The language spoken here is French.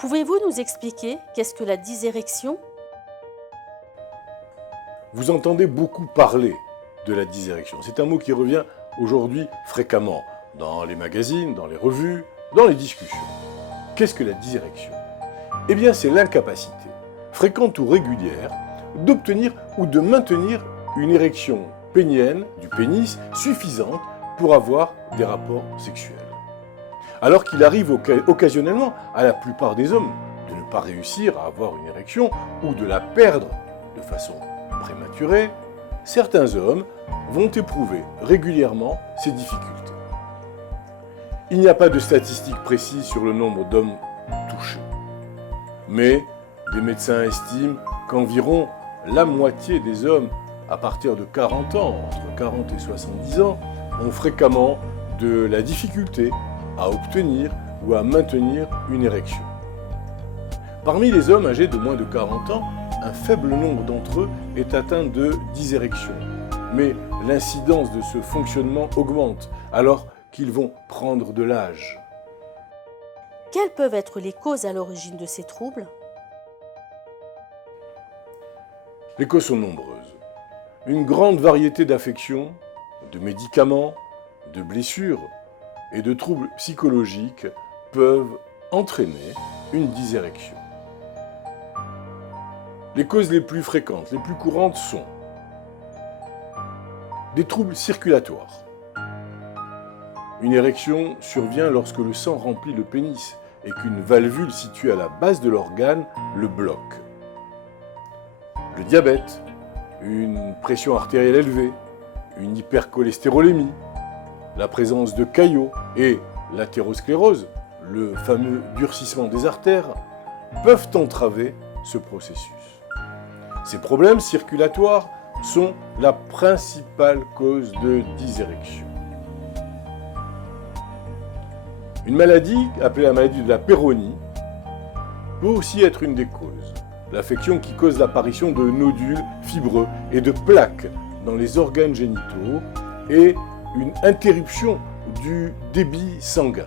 Pouvez-vous nous expliquer qu'est-ce que la dysérection? Vous entendez beaucoup parler de la dysérection. C'est un mot qui revient aujourd'hui fréquemment dans les magazines, dans les revues, dans les discussions. Qu'est-ce que la dysérection? Eh bien, c'est l'incapacité, fréquente ou régulière, d'obtenir ou de maintenir une érection pénienne, du pénis, suffisante pour avoir des rapports sexuels. Alors qu'il arrive occasionnellement à la plupart des hommes de ne pas réussir à avoir une érection ou de la perdre de façon prématurée, certains hommes vont éprouver régulièrement ces difficultés. Il n'y a pas de statistiques précises sur le nombre d'hommes touchés, mais des médecins estiment qu'environ la moitié des hommes à partir de 40 ans, entre 40 et 70 ans, ont fréquemment de la difficulté à obtenir ou à maintenir une érection. Parmi les hommes âgés de moins de 40 ans, un faible nombre d'entre eux est atteint de dysérection. Mais l'incidence de ce fonctionnement augmente alors qu'ils vont prendre de l'âge. Quelles peuvent être les causes à l'origine de ces troubles? Les causes sont nombreuses. Une grande variété d'affections, de médicaments, de blessures et de troubles psychologiques peuvent entraîner une dysérection. Les causes les plus fréquentes, les plus courantes sont des troubles circulatoires. Une érection survient lorsque le sang remplit le pénis et qu'une valvule située à la base de l'organe le bloque. Le diabète, une pression artérielle élevée, une hypercholestérolémie, la présence de caillots et l'athérosclérose, le fameux durcissement des artères, peuvent entraver ce processus. Ces problèmes circulatoires sont la principale cause de dysérection. Une maladie, appelée la maladie de la péronie, peut aussi être une des causes. L'affection qui cause l'apparition de nodules fibreux et de plaques dans les organes génitaux et une interruption du débit sanguin.